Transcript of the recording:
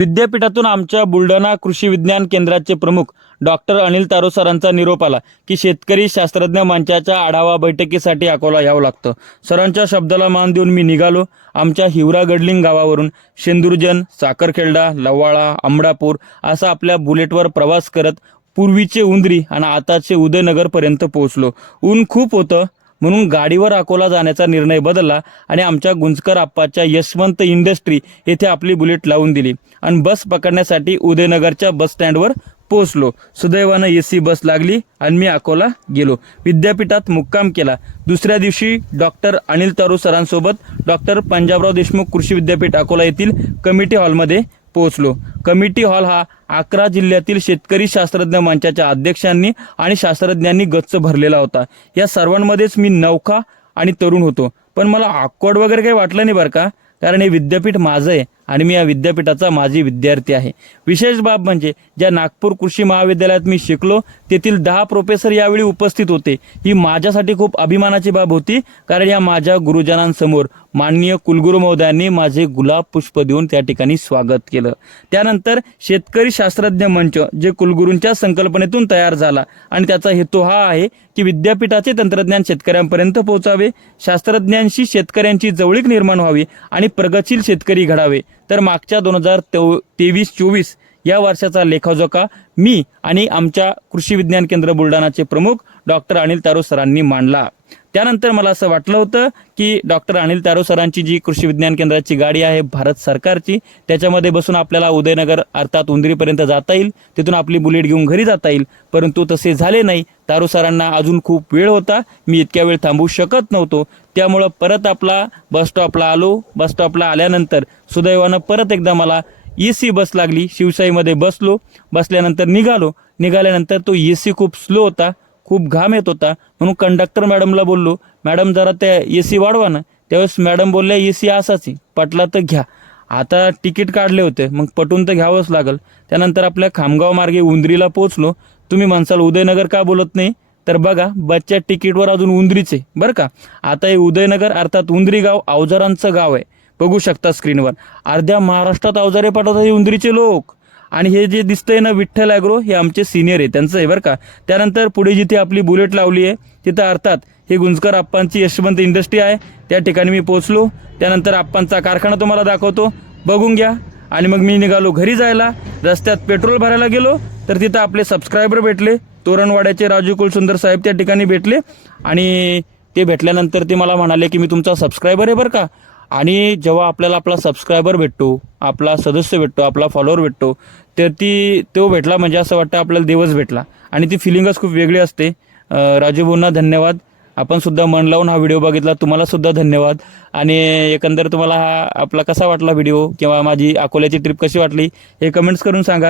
विद्यापीठातून आमच्या बुलढाणा कृषी विज्ञान केंद्राचे प्रमुख डॉक्टर अनिल तारो सरांचा निरोप आला की शेतकरी शास्त्रज्ञ मंचाच्या आढावा बैठकीसाठी अकोला यावं लागतं. सरांच्या शब्दाला मान देऊन मी निघालो. आमच्या हिवरा गडलिंग गावावरून शेंदुर्जन साखरखेर्डा लवाळा आंबडापूर असा आपल्या बुलेटवर प्रवास करत पूर्वीचे उंदरी आणि आताचे उदयनगरपर्यंत पोहोचलो. ऊन खूप होतं. म्हणून गाडीवर अकोला जाण्याचा निर्णय बदलला आणि आमच्या गुंजकर आप्पाच्या यशवंत इंडस्ट्री येथे आपली बुलेट लावून दिली आणि बस पकडण्यासाठी उदयनगरच्या बस स्टँडवर पोहोचलो. सुदैवानं ए सी बस लागली आणि मी अकोला गेलो. विद्यापीठात मुक्काम केला. दुसऱ्या दिवशी डॉक्टर अनिल तारू सरांसोबत डॉक्टर पंजाबराव देशमुख कृषी विद्यापीठ अकोला येथील कमिटी हॉलमध्ये पोहोचलो. कमिटी हॉल हा अकरा जिल्ह्यातील शेतकरी शास्त्रज्ञ मंचाच्या अध्यक्षांनी आणि शास्त्रज्ञांनी गच्च भरलेला होता. या सर्वांमध्येच मी नौका आणि तरुण होतो. पण मला ऑकवर्ड वगैरे काही वाटलं नाही बरं का? कारण हे विद्यापीठ माझं आहे. आणि मी या विद्यापीठाचा माजी विद्यार्थी आहे. विशेष बाब म्हणजे ज्या नागपूर कृषी महाविद्यालयात मी शिकलो तेथील दहा प्रोफेसर यावेळी उपस्थित होते. ही माझ्यासाठी खूप अभिमानाची बाब होती कारण या माझ्या गुरुजनांसमोर माननीय कुलगुरू महोदयांनी माझे गुलाब पुष्प देऊन त्या ठिकाणी स्वागत केलं. त्यानंतर शेतकरी शास्त्रज्ञ मंच जे कुलगुरूंच्या संकल्पनेतून तयार झाला. आणि त्याचा हेतू हा आहे की विद्यापीठाचे तंत्रज्ञान शेतकऱ्यांपर्यंत पोहोचावे शास्त्रज्ञांशी शेतकऱ्यांची जवळीक निर्माण व्हावी आणि प्रगतशील शेतकरी घडावे. तर मागच्या दोन हजार तेवीस चोवीस या वर्षाचा लेखाजोखा मी आणि आमच्या कृषी विज्ञान केंद्र बुलढाणाचे प्रमुख डॉक्टर अनिल तारो सरांनी मांडला. त्यानंतर मला असं वाटलं होतं की डॉक्टर अनिल तारो सरांची जी कृषी विज्ञान केंद्राची गाडी आहे भारत सरकारची त्याच्यामध्ये बसून आपल्याला उदयनगर अर्थात उंदरीपर्यंत जाता येईल. तिथून आपली बुलेट घेऊन घरी जाता येईल. परंतु तसे झाले नाही. तारो सरांना अजून खूप वेळ होता. मी इतक्या वेळ थांबू शकत नव्हतो. त्यामुळं परत आपला बसस्टॉपला आलो. बसस्टॉपला आल्यानंतर सुदैवानं परत एकदा मला ए सी बस लागली. शिवशाहीमध्ये बसलो. बसल्यानंतर निघालो. निघाल्यानंतर तो ए सी खूप स्लो होता. खूप घाम येत होता. म्हणून कंडक्टर मॅडमला बोललो मॅडम जरा त्या ए सी वाढवा ना. त्यावेळेस मॅडम बोलल्या ए सी असाच पटला तर घ्या. आता तिकीट काढले होते मग पटून तर घ्यावंच लागल. त्यानंतर आपल्या खामगाव मार्गे उंदरीला पोहोचलो. तुम्ही म्हणसाल उदयनगर का बोलत नाही? तर बघा बसच्या तिकीटवर अजून उंदरीचे बरं का? आता हे उदयनगर अर्थात उंदरी गाव अवजारांचं गाव आहे. बघू शकता स्क्रीनवर अर्ध्या महाराष्ट्रात अवजारे पाठवतात हे उंदरीचे लोक. आणि हे जे दिसतंय ना विठ्ठल ॲग्रो हे आमचे सिनियर आहे त्यांचं आहे बरं का. त्यानंतर पुढे जिथे आपली बुलेट लावली आहे तिथं अर्थात हे गुंजकर आप्पांची यशवंत इंडस्ट्री आहे. त्या ठिकाणी मी पोचलो त्यानंतर आप्पांचा कारखाना तुम्हाला दाखवतो. बघून घ्या. आणि मग मी निघालो घरी जायला. रस्त्यात पेट्रोल भरायला गेलो. तर तिथं आपले सबस्क्रायबर भेटले. तोरणवाड्याचे राजू कुलसुंदर साहेब त्या ठिकाणी भेटले. आणि ते भेटल्यानंतर ते मला म्हणाले की मी तुमचा सबस्क्रायबर आहे बरं का. आणि जेव्हा आपल्याला आपला सबस्क्रायबर भेटतो आपला सदस्य भेटतो आपला फॉलोअर भेटतो तर ती तो भेटला म्हणजे असं वाटतं आपल्याला देवच भेटला. आणि ती फिलिंगच खूप वेगळी असते. अं, धन्यवाद. आपण सुद्धा मन लावून हा व्हिडिओ बघितला. तुम्हाला सुद्धा धन्यवाद. आणि एकंदर तुम्हाला हा आपला कसा वाटला व्हिडिओ किंवा माझी अकोल्याची ट्रिप कशी वाटली? हे कमेंट्स करून सांगा.